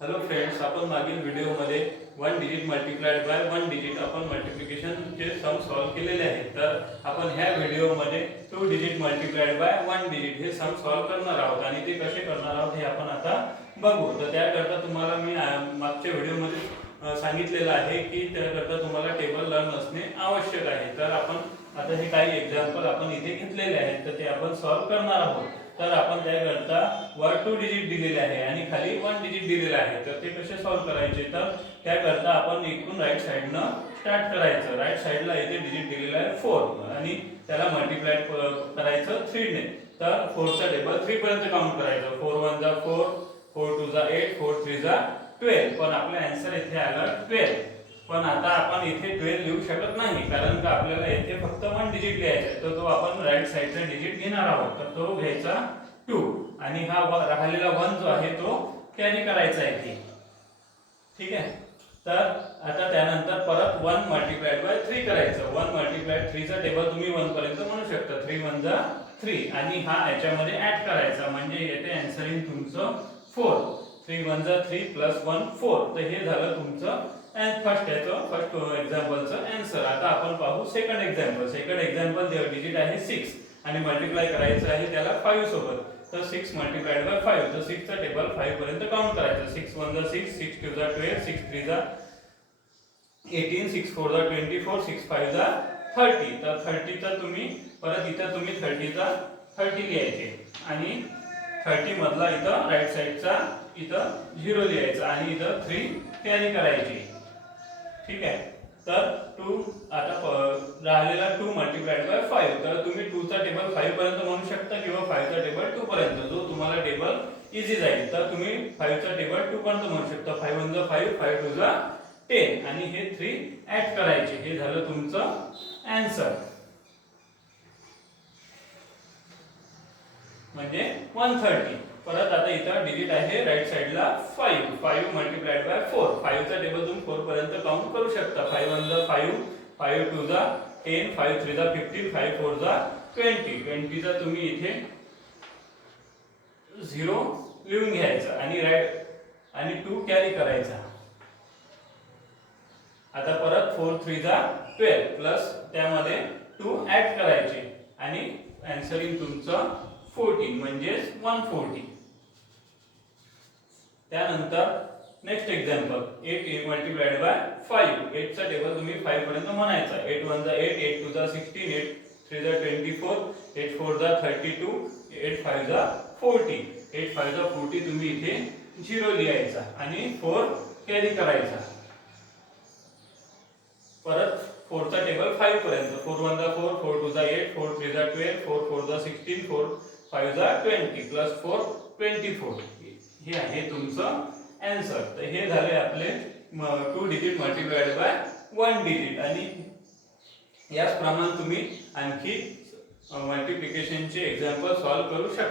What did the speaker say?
Hello friends, आपण मागील व्हिडिओमध्ये one digit multiplied by one digit आपण मल्टिप्लिकेशनचे सम सॉल्व केलेले आहेत. तर आपण ह्या व्हिडिओमध्ये two digit multiplied by one digit हे सम सॉल्व करणार आहोत आणि ते कसे करणार आहोत हे आपण आता बघू. तर त्याकरता तुम्हाला मी मागच्या व्हिडिओमध्ये सांगितलेलं आहे की त्याकरता तुम्हाला टेबल लर्न असणे आवश्यक आहे. तर आपण आता हे काही एक्झाम्पल आपण इथे घेतलेले आहेत, तर ते आपण सॉल्व करणार आहोत. तर आपण त्याकरता वर टू डिजिट दिलेले आहे आणि खाली वन डिजिट दिलेले आहे. तर ते कसे सॉल्व करायचे, तर त्याकरता आपण इकडून राईट साईडनं स्टार्ट करायचं. राईट साईडला इथे डिजिट दिलेला आहे 4 आणि त्याला मल्टिप्लाय करायचं 3 ने. तर 4 चा टेबल 3 पर्यंत काउंट करायचं. 4 1 जा 4, 4 2 जा 8, 4 3 जा 12. पण आपला आन्सर इथे आला 12. पण आता आपण इथे 12 लिहू शकत नाही, कारण का आपल्याला इथे फक्त वन डिजिट लिहायचा आहे. तर तो आपण राईट साईडचा डिजिट घेणार आहोत. तर तो घ्यायचा 2 आणि हा राहिलेला 1 जो आहे तो कॅरी करायचा आहे इथे. ठीक आहे. तर आता त्यानंतर परत 1 मल्टिप्लाइड बाय 3 करायचं. 1 मल्टिप्लाइड 3 चा टेबल तुम्ही 1 पर्यंत म्हणू शकता. 3 1 जा 3 आणि हा याच्यामध्ये ऍड करायचा, म्हणजे येते आन्सर इन तुमचं 4. 3 1 जा 3 प्लस 1 4. तर हे झालं तुमचं फर्स्ट एक्झाम्पलचं आन्सर. आता आपण पाहू second example. Second example digit आहे 6 आणि मल्टिप्लाय करायचं आहे त्याला 5 सोबत. तर 6 मल्टिप्लाइड बाय 5. तर 6 चा टेबल 5 पर्यंत काउंट करायचं. 6 1 जा 6, 6 2 जा 12, 6 3 जा 18, 6 4 जा 24, 6 5 जा 30. तर 30 चा तुम्ही परत इथं तुम्ही 30 चा 30 लिहायचे आणि 30 मधला इथं राईट साईडचा इथं 0 लिहायचा आणि इथं 3 कॅरी करायची. ठीक आहे. तर 2 आता राहिलेला 2 मल्टिप्लाइड बाय 5. तर तुम्ही 2 चा टेबल 5 पर्यंत म्हणू शकता किंवा 5 चा टेबल 2 पर्यंत, जो तुम्हाला टेबल इझी जाईल. तर तुम्ही 5 चा टेबल 2 पर्यंत म्हणू शकता. 5 1 जा 5, 5 2 जा 10 आणि हे 3 ऍड करायचे. हे झालं तुमचं आन्सर, म्हणजे 130. परत आता इथं डिजिट आहे राईट साईडला 5. 5 मल्टिप्लाइड बाय 4. 5 चा टेबल तुम्ही 4 पर्यंत काउंट करू शकता. 5 1 जा 5, 5 2 जा 10, 5 3 जा 15, 5 4 जा 20. 20 चा तुम्ही इथे 0 लिहून घ्यायचा आणि राईट आणि 2 कॅरी करायचा. आता परत 4 3 जा 12 प्लस त्यामध्ये 2 ऍड करायचे आणि आन्सर इन तुमचं 14 म्हणजे 140. त्यानंतर नेक्स्ट एक्झाम्पल 8 मल्टिप्लाइड बाय 5. 8 चा टेबल तुम्ही 5 पर्यंत म्हणायचा. 8 1 जा 8, 8 2 जा 16, 8 3 जा 24, 8 4 जा 32, 8 5 जा 40. 8 5 जा 40 तुम्ही इथे 0 लिहायचा आणि 4 कॅरी करायचा. परत 4 चा टेबल 5 पर्यंत. 4 1 जा 4, 4 2 जा 8, 4 3 जा 12, 4 4 जा 16, 4 5 जा 20 प्लस 4 24. हे आहे तुमचं आन्सर. तर हे झाले आपले 2 डिजिट मल्टिप्लाइड बाय 1 डिजिट. आणि याचप्रमाणे तुम्ही आणखी मल्टिप्लिकेशनचे एक्झाम्पल सॉल्व करू शकता.